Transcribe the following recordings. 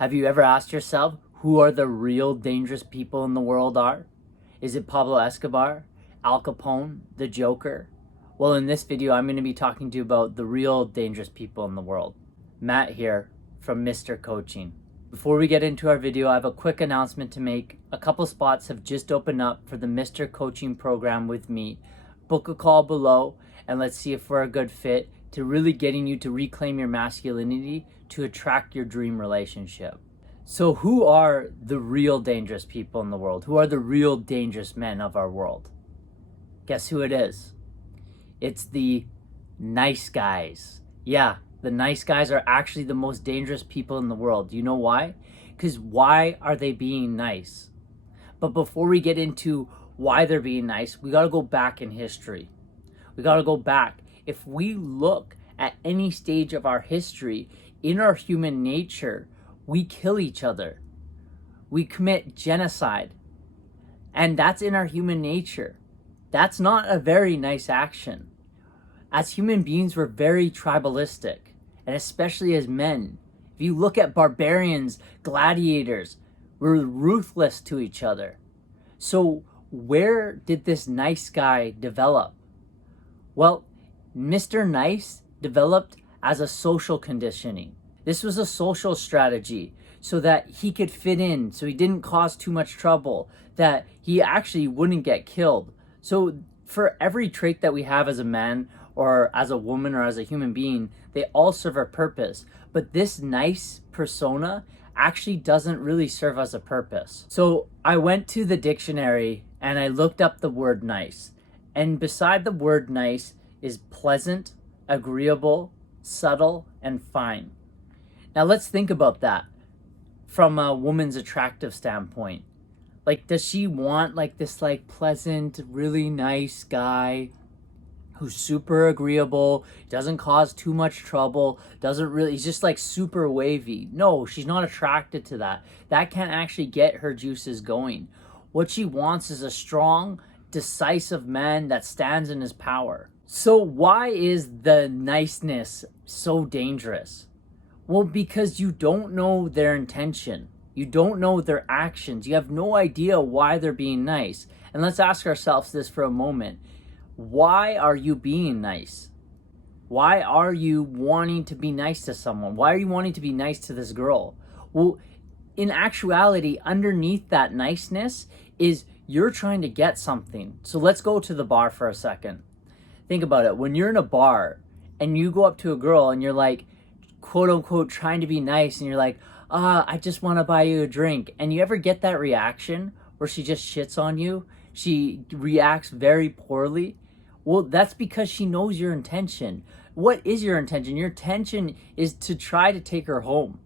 Have you ever asked yourself who are the real dangerous people in the world are? Is it Pablo Escobar, Al Capone, the Joker? Well, in this video, I'm going to be talking to you about the real dangerous people in the world. Matt here from Mr. Coaching. Before we get into our video, I have a quick announcement to make. A couple spots have just opened up for the Mr. Coaching program with me. Book a call below and let's see if we're a good fit to really getting you to reclaim your masculinity to attract your dream relationship. So who are the real dangerous people in the world? Who are the real dangerous men of our world? Guess who it is? It's the nice guys. Yeah, the nice guys are actually the most dangerous people in the world. Do you know why? Because why are they being nice? But before we get into why they're being nice, we got to go back in history. We got to go back. If we look at any stage of our history, in our human nature, we kill each other. We commit genocide. And that's in our human nature. That's not a very nice action. As human beings, we're very tribalistic, and especially as men. If you look at barbarians, gladiators, we're ruthless to each other. So where did this nice guy develop? Well, Mr. Nice developed as a social conditioning. This was a social strategy so that he could fit in, so he didn't cause too much trouble, that he actually wouldn't get killed. So for every trait that we have as a man or as a woman or as a human being, they all serve a purpose. But this nice persona actually doesn't really serve as a purpose. So I went to the dictionary and I looked up the word nice. And beside the word nice is pleasant, agreeable, subtle, and fine. Now let's think about that from a woman's attractive standpoint. Like, does she want like this like pleasant, really nice guy who's super agreeable, doesn't cause too much trouble, he's just like super wavy? No, she's not attracted to that. That can't actually get her juices going. What she wants is a strong, decisive man that stands in his power. So why is the niceness so dangerous? Well, because you don't know their intention. You don't know their actions. You have no idea why they're being nice. And let's ask ourselves this for a moment. Why are you being nice? Why are you wanting to be nice to someone? Why are you wanting to be nice to this girl? Well, in actuality, underneath that niceness is you're trying to get something. So let's go to the bar for a second. Think about it. When you're in a bar and you go up to a girl and you're like, quote unquote, trying to be nice, and you're like, I just want to buy you a drink. And you ever get that reaction where she just shits on you? She reacts very poorly. Well, that's because she knows your intention. What is your intention? Your intention is to try to take her home.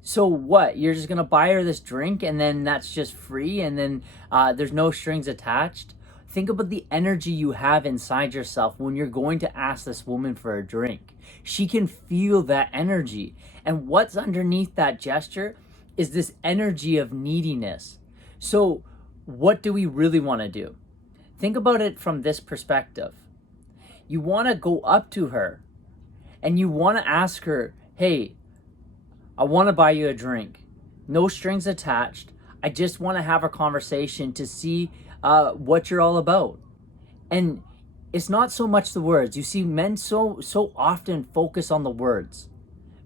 So what? You're just going to buy her this drink and then that's just free and then there's no strings attached? Think about the energy you have inside yourself when you're going to ask this woman for a drink. She can feel that energy. And what's underneath that gesture is this energy of neediness. So what do we really want to do? Think about it from this perspective. You want to go up to her and you want to ask her, hey, I want to buy you a drink. No strings attached. I just want to have a conversation to see what you're all about. And it's not so much the words. You see, men so often focus on the words,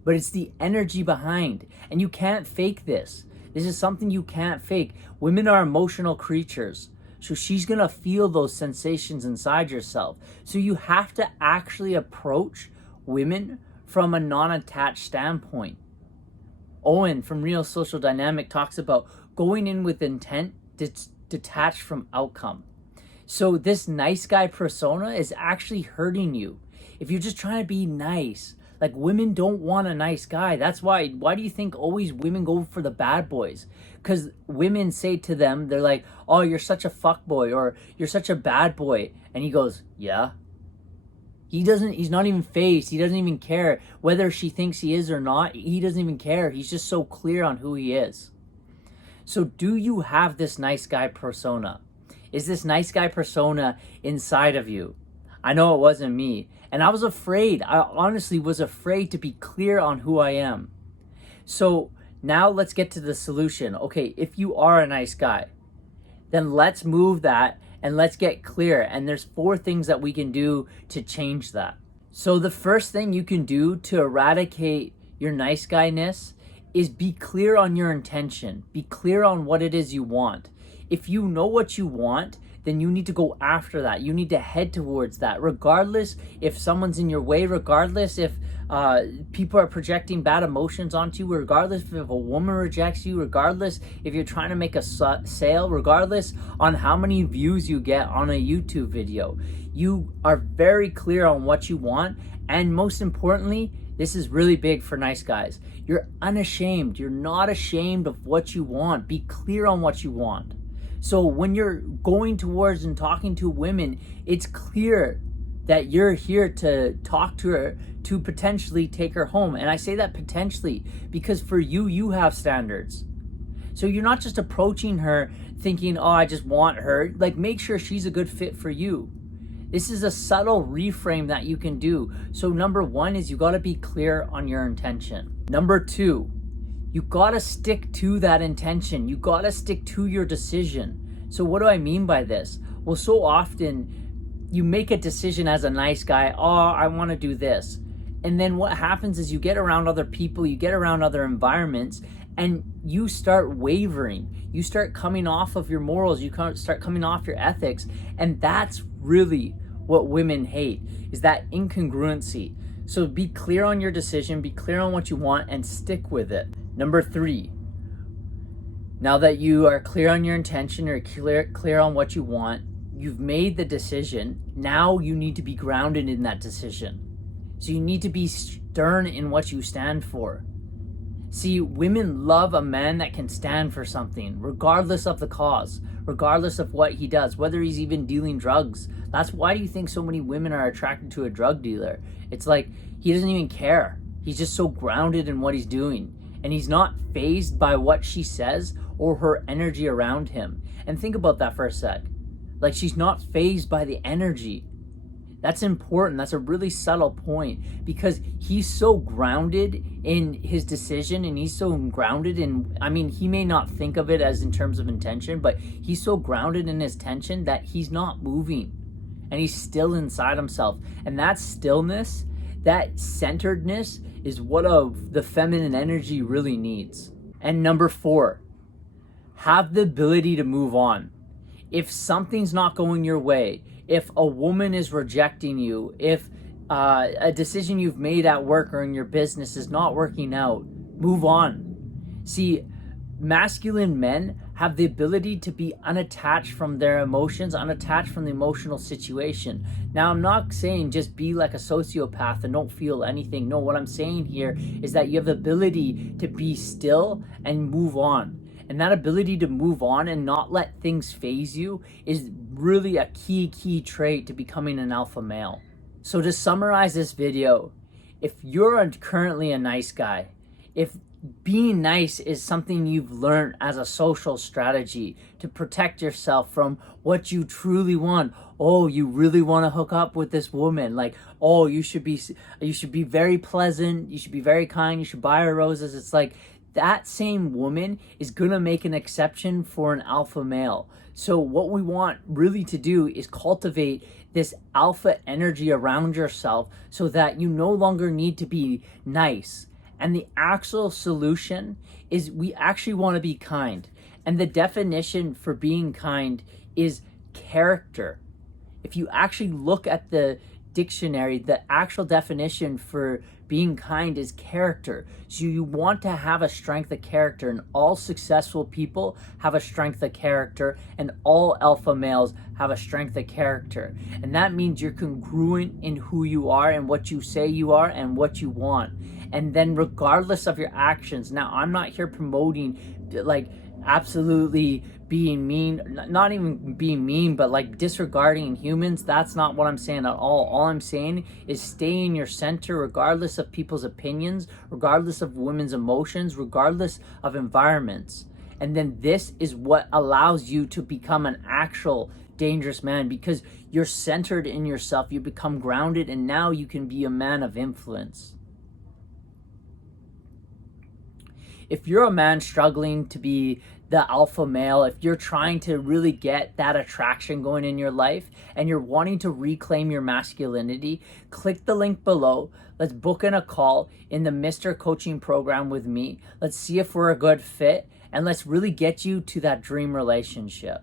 but it's the energy behind. And you can't fake this. This is something you can't fake. Women are emotional creatures. So she's going to feel those sensations inside yourself. So you have to actually approach women from a non-attached standpoint. Owen from Real Social Dynamic talks about going in with intent, detached from outcome. So this nice guy persona is actually hurting you. If you're just trying to be nice, like, women don't want a nice guy. That's why do you think always women go for the bad boys? Because women say to them, they're like, oh, you're such a fuck boy, or you're such a bad boy. And he goes, yeah. He's not even phased. He doesn't even care whether she thinks he is or not. He doesn't even care. He's just so clear on who he is. So do you have this nice guy persona? Is this nice guy persona inside of you? I know it wasn't me. And I was afraid. I honestly was afraid to be clear on who I am. So Now let's get to the solution. Okay, if you are a nice guy, then let's move that and let's get clear. And there's 4 things that we can do to change that. So the first thing you can do to eradicate your nice guyness is be clear on your intention. Be clear on what it is you want. If you know what you want, then you need to go after that. You need to head towards that, regardless if someone's in your way, regardless if people are projecting bad emotions onto you, regardless if a woman rejects you, regardless if you're trying to make a sale, regardless on how many views you get on a YouTube video. You are very clear on what you want, and most importantly, this is really big for nice guys. You're unashamed. You're not ashamed of what you want. Be clear on what you want. So when you're going towards and talking to women, it's clear that you're here to talk to her, to potentially take her home. And I say that potentially because for you, you have standards. So you're not just approaching her thinking, oh, I just want her. Like, make sure she's a good fit for you. This is a subtle reframe that you can do. So number 1 is you got to be clear on your intention. Number 2, you got to stick to that intention. You got to stick to your decision. So what do I mean by this? Well, so often you make a decision as a nice guy. Oh, I want to do this. And then what happens is you get around other people, you get around other environments, and you start wavering. You start coming off of your morals. You start coming off your ethics. And that's really what women hate, is that incongruency. So be clear on your decision, be clear on what you want, and stick with it. Number 3, now that you are clear on your intention or clear on what you want, you've made the decision. Now you need to be grounded in that decision. So you need to be stern in what you stand for. See, women love a man that can stand for something, regardless of the cause, regardless of what he does, whether he's even dealing drugs. That's why do you think so many women are attracted to a drug dealer? It's like he doesn't even care. He's just so grounded in what he's doing. And he's not fazed by what she says or her energy around him. And think about that for a sec. Like, she's not fazed by the energy. That's important. That's a really subtle point, because he's so grounded in his decision, and he's so grounded in, I mean, he may not think of it as in terms of intention, but he's so grounded in his tension that he's not moving, and he's still inside himself. And that stillness, that centeredness, is what the feminine energy really needs. And number 4, have the ability to move on. If something's not going your way, if a woman is rejecting you, if a decision you've made at work or in your business is not working out, move on. See, masculine men have the ability to be unattached from their emotions, unattached from the emotional situation. Now, I'm not saying just be like a sociopath and don't feel anything. No, what I'm saying here is that you have the ability to be still and move on. And that ability to move on and not let things phase you is really a key trait to becoming an alpha male. So to summarize this video, if you're currently a nice guy, if being nice is something you've learned as a social strategy to protect yourself from what you truly want. Oh, you really want to hook up with this woman. Like, oh, you should be very pleasant. You should be very kind. You should buy her roses. It's like that same woman is going to make an exception for an alpha male. So what we want really to do is cultivate this alpha energy around yourself so that you no longer need to be nice. And the actual solution is we actually want to be kind. And the definition for being kind is character. If you actually look at the dictionary, the actual definition for being kind is character. So you want to have a strength of character, and all successful people have a strength of character, and all alpha males have a strength of character. And that means you're congruent in who you are and what you say you are and what you want. And then regardless of your actions, now I'm not here promoting like absolutely being mean, not even being mean, but like disregarding humans. That's not what I'm saying at all. All I'm saying is stay in your center regardless of people's opinions, regardless of women's emotions, regardless of environments. And then this is what allows you to become an actual dangerous man, because you're centered in yourself, you become grounded, and now you can be a man of influence. If you're a man struggling to be the alpha male, if you're trying to really get that attraction going in your life and you're wanting to reclaim your masculinity, click the link below. Let's book in a call in the Mr. Coaching program with me. Let's see if we're a good fit, and let's really get you to that dream relationship.